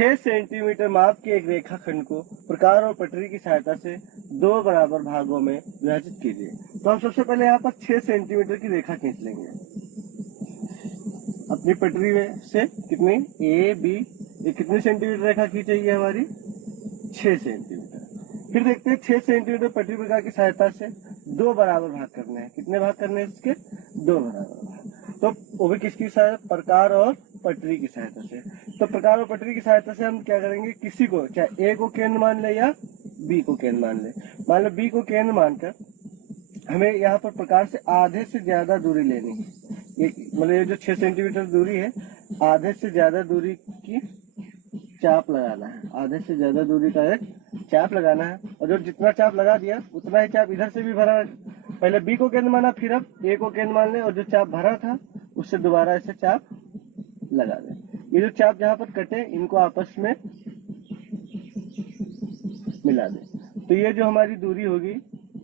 6 centimetre माप के एक रेखाखंड को प्रकार और पटरी की सहायता से दो बराबर भागों में विभाजित कीजिए। तो हम सबसे पहले यहाँ पर 6 सेंटीमीटर की रेखा खींच लेंगे अपनी पटरी में से। कितनी ए बी, ये कितनी सेंटीमीटर रेखा खींचेगी हमारी 6 सेंटीमीटर। फिर देखते हैं 6 सेंटीमीटर पटरी प्रकार की सहायता से दो बराबर भाग करने हैं। कितने भाग करने हैं इसके? दो बराबर भाग। तो वो भी किसकी सहायता? प्रकार और पटरी की सहायता से। तो प्रकार और पटरी की सहायता से हम क्या करेंगे, किसी को चाहे ए को केंद्र मान ले या बी को केंद्र मान ले। मान लो बी को केंद्र मानकर हमें यहाँ पर प्रकार से आधे से ज्यादा दूरी लेनी है। ये मतलब ये जो 6 सेंटीमीटर दूरी है, आधे से ज्यादा दूरी की चाप लगाना है। आधे से ज्यादा दूरी का एक चाप लगाना है। और जो जितना चाप लगा दिया उतना ही चाप इधर से भी भरा। पहले बी को केंद्र माना, फिर अब ए को केंद्र मान ले और जो चाप भरा था उससे दोबारा ऐसे चाप लगा दे। ये जो चाप जहाँ पर कटे इनको आपस में मिला दे। तो ये जो हमारी दूरी होगी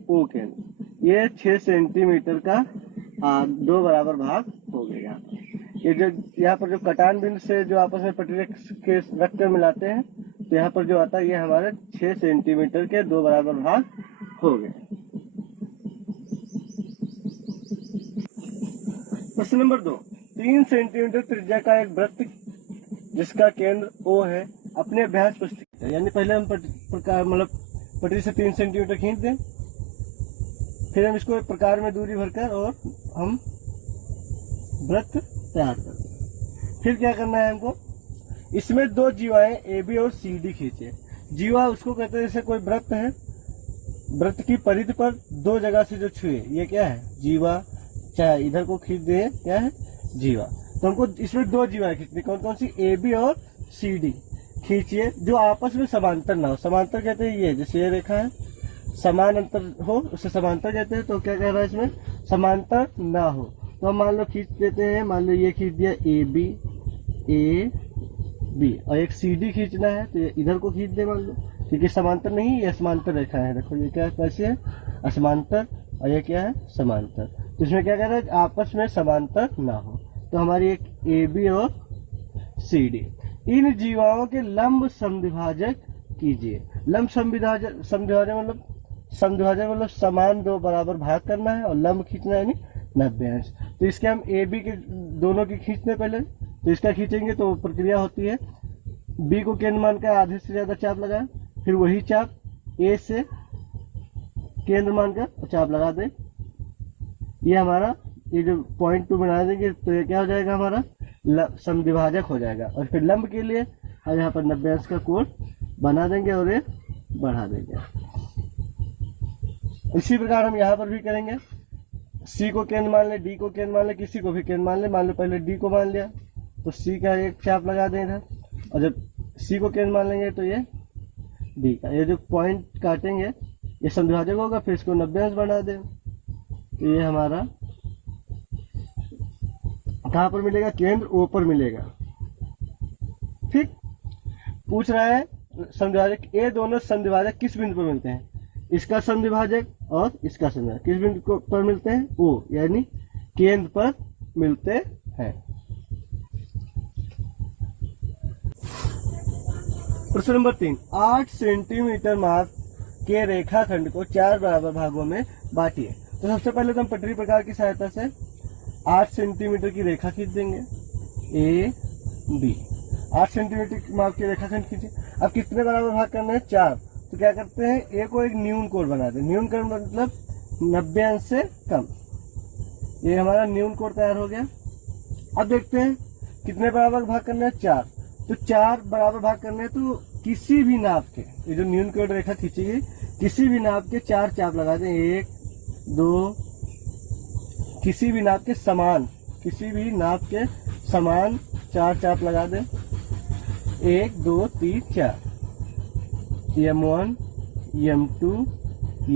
ओ केंद्र, ये 6 सेंटीमीटर का दो बराबर भाग हो गए। यहाँ पर ये जो यहाँ पर जो कटान बिंदु से जो आपस में पटरी के रखकर मिलाते हैं, तो यहाँ पर जो आता है ये हमारे 6 सेंटीमीटर के दो बराबर भाग हो गए। प्रश्न नंबर 2, 3 सेंटीमीटर त्रिज्या का एक वृत्त जिसका केंद्र O है अपने अभ्यास पुस्तिका, यानी पहले हम प्रकार मतलब पटरी से 3 सेंटीमीटर खींच दें, फिर हम इसको एक प्रकार में दूरी भरकर और हम वृत्त तैयार कर दें। फिर क्या करना है हमको, इसमें दो जीवाएं ए बी और सी डी खींचे। जीवा उसको कहते हैं जैसे कोई वृत्त है, वृत्त की परिधि पर दो जगह से जो छुए ये क्या है? जीवा। चाहे इधर को खींच दे, क्या है? जीवा। तो हमको इसमें दो जीवाएं खींचनी, कौन कौन सी? ए बी और सी डी खींचिए, जो आपस में समांतर ना हो। समांतर कहते हैं ये, जैसे ये रेखा है समान अंतर हो उसे समांतर कहते हैं। तो क्या कह रहा है इसमें? समांतर ना हो। तो हम मान लो खींच देते हैं, मान लो ये खींच दिया ए बी और एक सी डी खींचना है तो ये इधर को खींच दे मान लो, क्योंकि समांतर नहीं, ये असमांतर रेखा है। देखो ये क्या कैसे है? असमांतर, और ये क्या है? समांतर। तो इसमें क्या कह रहा है? आपस में समांतर ना हो। तो हमारी एक ए बी और सी डी, इन जीवाओं के लंब समद्विभाजक कीजिए। लंब समद्विभाजक मतलब समान दो बराबर भाग करना है और लंब खींचना है यानी 90 अंश। तो इसके हम ए बी के दोनों की खींचने पहले, तो इसका खींचेंगे तो प्रक्रिया होती है बी को केंद्र मानकर आधे से ज्यादा चाप लगाए, फिर वही चाप ए से केंद्र मानकर चाप लगा दे। ये हमारा ये जो पॉइंट 2 बना देंगे तो ये क्या हो जाएगा? हमारा समद्विभाजक हो जाएगा। और फिर लंब के लिए हम यहाँ पर 90 अंश का कोण बना देंगे और ये बढ़ा देंगे। इसी प्रकार हम यहाँ पर भी करेंगे। सी को केंद्र मान ले, डी को केंद्र मान ले, किसी को भी केंद्र मान ले। मान लो पहले डी को मान लिया तो सी का एक चाप लगा दें इधर, और जब सी को केंद्र मान लेंगे तो ये डी का, ये जो पॉइंट काटेंगे ये समद्विभाजक होगा। फिर इसको 90 अंश बना दें तो ये हमारा कहाँ पर मिलेगा? केंद्र ओ पर मिलेगा। ठीक, पूछ रहा है समद्विभाजक, ये दोनों समद्विभाजक किस बिंदु पर मिलते हैं? इसका समद्विभाजक और इसका समद्विभाजक किस बिंदु पर मिलते हैं? ओ, यानी केंद्र पर मिलते हैं। प्रश्न नंबर 3, 8 सेंटीमीटर माप के रेखाखंड को 4 बराबर भागों में बांटिए। तो सबसे पहले तो हम पटरी प्रकार की सहायता से 8 सेंटीमीटर की रेखा खींच देंगे ए बी। 8 सेंटीमीटर माप के रेखाखंड खींचे। अब कितने बराबर भाग करने हैं? 4। तो क्या करते हैं, ए को एक न्यून कोण बना दे। न्यून कोण मतलब 90 अंश से कम। ये हमारा न्यून कोण तैयार हो गया। अब देखते हैं कितने बराबर भाग करने हैं? 4। तो 4 बराबर भाग करने हैं तो किसी भी नाप के, ये जो न्यून कोण रेखा खींची गई, किसी भी नाप के 4 चाप लगा दें। 1 2, किसी भी नाप के समान, किसी भी नाप के समान 4 चाप लगा दें। 1 2 3 4, M1 M2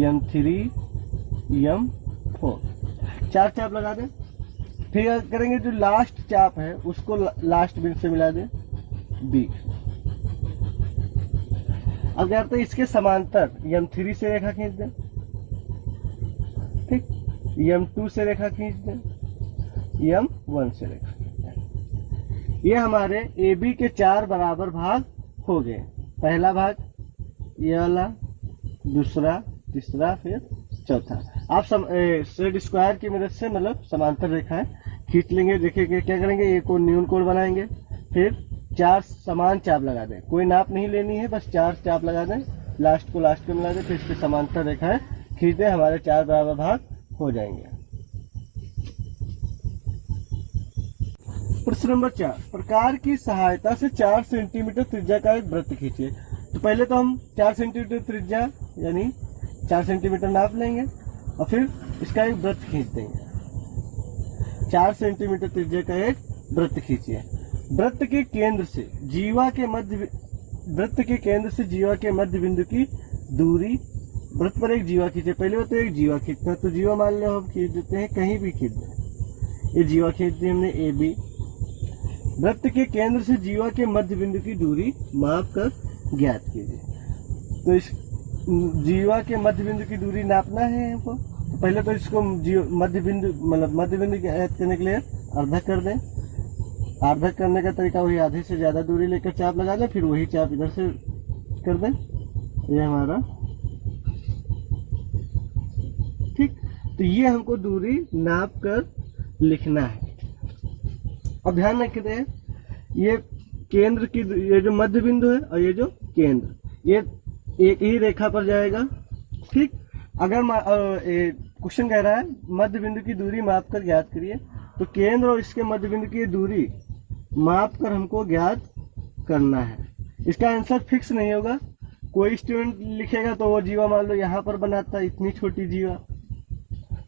M3 M4, 4 चाप लगा दें। फिर करेंगे जो लास्ट चाप है उसको लास्ट बिंदु से मिला दें बी। अब क्या करते हैं, इसके समांतर M3 से रेखा खींच दें। ठीक, M2 से रेखा खींच दें, M1 से रेखा खींच दें। ये हमारे AB के 4 बराबर भाग हो गए। पहला भाग ये वाला, दूसरा, तीसरा, फिर चौथा। आप सेट स्क्वायर की मदद से मतलब समांतर रेखाएं खींच लेंगे। देखिए क्या करेंगे, एक को न्यून कोण बनाएंगे, फिर 4 समान चाप लगा दें। कोई नाप नहीं लेनी है, बस 4 चाप लगा दें, लास्ट को लास्ट में मिला दें, फिर इसके समांतर रेखाएं खींच दें, हमारे 4 बराबर भाग हो जाएंगे। प्रश्न नंबर 4, प्रकार की सहायता से 4 सेंटीमीटर त्रिज्या का एक वृत्त खींचिए। तो पहले तो हम 4 सेंटीमीटर त्रिज्या यानी 4 सेंटीमीटर नाप लेंगे और फिर इसका एक वृत्त खींच देंगे। 4 सेंटीमीटर त्रिज्या का एक वृत्त खींचिए। वृत्त के केंद्र से जीवा के मध्य बिंदु की दूरी, वृत्त पर एक जीवा खींचे। पहले होते एक जीवा खींचना, तो जीवा मान लो हम खींच देते हैं, कहीं भी खींच दें। ये जीवा खींच दी हमने ए बी। वृत्त के केंद्र से जीवा के मध्य बिंदु की दूरी माप कर ज्ञात कीजिए। तो इस जीवा के मध्य बिंदु की दूरी नापना है हमको। तो पहले तो इसको मध्य बिंदु ज्ञात करने के लिए अर्धक कर दें। अर्धक करने का तरीका वही, आधे से ज्यादा दूरी लेकर चाप लगा दें, फिर वही चाप इधर से कर दें। ये हमारा ठीक। तो ये हमको दूरी नाप कर लिखना है। अब ध्यान रखिए, ये केंद्र की, ये जो मध्य बिंदु है और ये जो केंद्र, ये एक ही रेखा पर जाएगा। ठीक। अगर क्वेश्चन कह रहा है मध्य बिंदु की दूरी माप कर ज्ञात करिए, तो केंद्र और इसके मध्य बिंदु की दूरी माप कर हमको ज्ञात करना है। इसका आंसर फिक्स नहीं होगा। कोई स्टूडेंट लिखेगा तो वो जीवा मान लो यहाँ पर बनाता है, इतनी छोटी जीवा।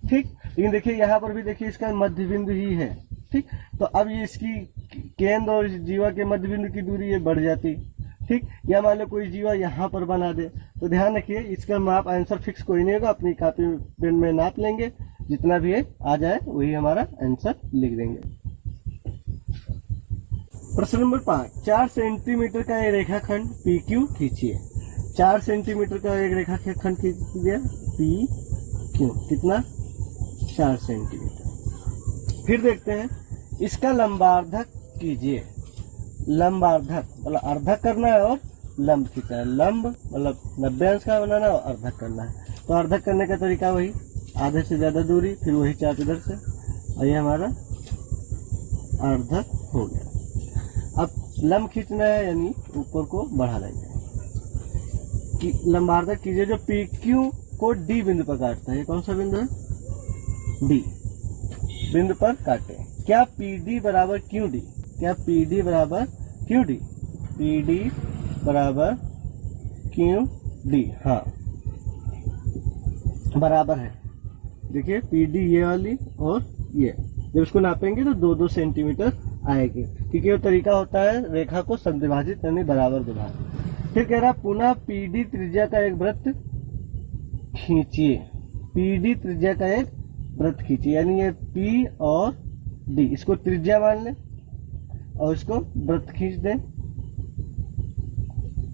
ठीक। लेकिन देखिए यहाँ पर भी देखिए इसका मध्य बिंदु ही है। ठीक। तो अब ये इसकी केंद्र और जीवा के मध्य बिंदु की दूरी ये बढ़ जाती। ठीक। या मान लो कोई जीवा यहाँ पर बना दे, तो ध्यान रखिए इसका माप आंसर फिक्स कोई नहीं होगा। अपनी कॉपी पेन में नाप लेंगे, जितना भी है आ जाए वही हमारा आंसर लिख देंगे। प्रश्न नंबर 5, 4 सेंटीमीटर का एक रेखाखंड पी क्यू खींचिए। 4 सेंटीमीटर का एक रेखाखंड खींच दिया पी क्यू, कितना 4 सेंटीमीटर। फिर देखते हैं इसका लंबार्धक कीजिए। लंबार्धक मतलब अर्धक करना है और लंब खींचना है। लंब मतलब 90 अंश का बनाना है और अर्धक करना है। तो अर्धक करने का तरीका वही, आधे से ज्यादा दूरी, फिर वही चाप इधर से, और ये हमारा अर्धक हो गया। अब लंब खींचना है यानी ऊपर को बढ़ा लेंगे कि लंबार्धक कीजिए जो पी क्यू को डी बिंदु पर काटता है। ये कौन सा बिंदु है? डी बिंदु पर काटे। क्या पी डी बराबर क्यू डी? क्या पी डी बराबर क्यू डी? पी डी बराबर क्यू डी, हाँ बराबर है। देखिए पी डी ये वाली और ये, जब इसको नापेंगे तो 2-2 सेंटीमीटर आएगी, क्योंकि वो तरीका होता है रेखा को समद्विभाजित यानी बराबर विभाजित। फिर कह रहा पुनः पी डी त्रिज्या का एक वृत्त खींचिए। पी डी त्रिज्या का एक वृत्त खींचिए, यानी ये पी और डी, इसको त्रिज्या मान लें और इसको वृत्त खींच दें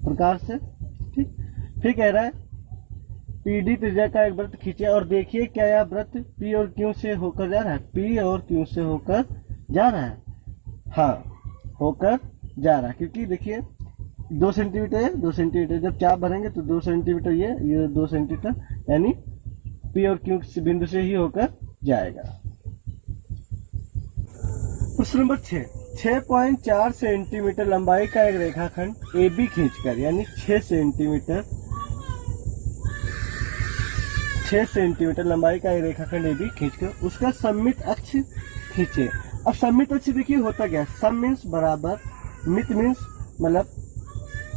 प्रकार से। ठीक। फिर कह रहा है पी डी त्रिज्या का एक वृत्त खींचिए और देखिए क्या यह वृत्त पी और क्यू से होकर जा रहा है? पी और क्यू से होकर जा रहा है, हाँ होकर जा रहा है। क्योंकि देखिए 2 सेंटीमीटर है, 2 सेंटीमीटर जब चाप भरेंगे तो 2 सेंटीमीटर ये 2 सेंटीमीटर, यानी पी और क्यू बिंदु से ही होकर जाएगा। प्रश्न नंबर 6, 6.4 सेंटीमीटर लंबाई का एक रेखाखंड ए बी खींचकर, यानी 6 सेंटीमीटर लंबाई का एक रेखाखंड ए बी खींचकर उसका सममित अक्ष खींचे। अब सममित अक्ष देखिए होता क्या है? सम मीन्स बराबर, मित मीन्स मतलब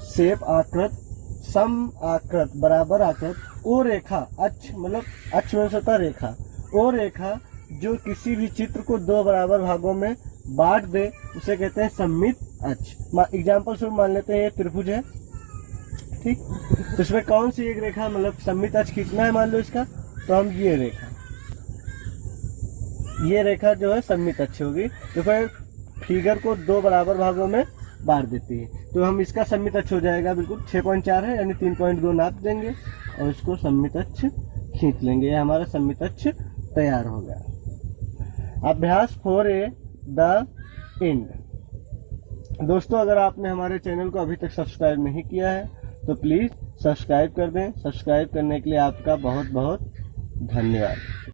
शेप आकृत, सम आकृत बराबर आकृत, ओ रेखा अक्ष मतलब अक्ष में होता रेखा, ओ रेखा जो किसी भी चित्र को 2 बराबर भागों में बांट दे उसे कहते हैं सममित अक्ष। एग्जाम्पल स्वरूप मान लेते हैं ये त्रिभुज है। ठीक। तो इसमें कौन सी एक रेखा मतलब सममित अक्ष खींचना है मान लो इसका, तो हम ये रेखा जो है सममित अक्ष होगी, जो फिगर को 2 बराबर भागों में बांट देती है। तो हम इसका सममित अक्ष हो जाएगा बिल्कुल 6.4 है, यानी 3.2 नाप देंगे और इसको सममित अक्ष खींच लेंगे। ये हमारा सममित अक्ष तैयार हो गया। अभ्यास 4A द एंड। दोस्तों, अगर आपने हमारे चैनल को अभी तक सब्सक्राइब नहीं किया है तो प्लीज़ सब्सक्राइब कर दें। सब्सक्राइब करने के लिए आपका बहुत बहुत धन्यवाद।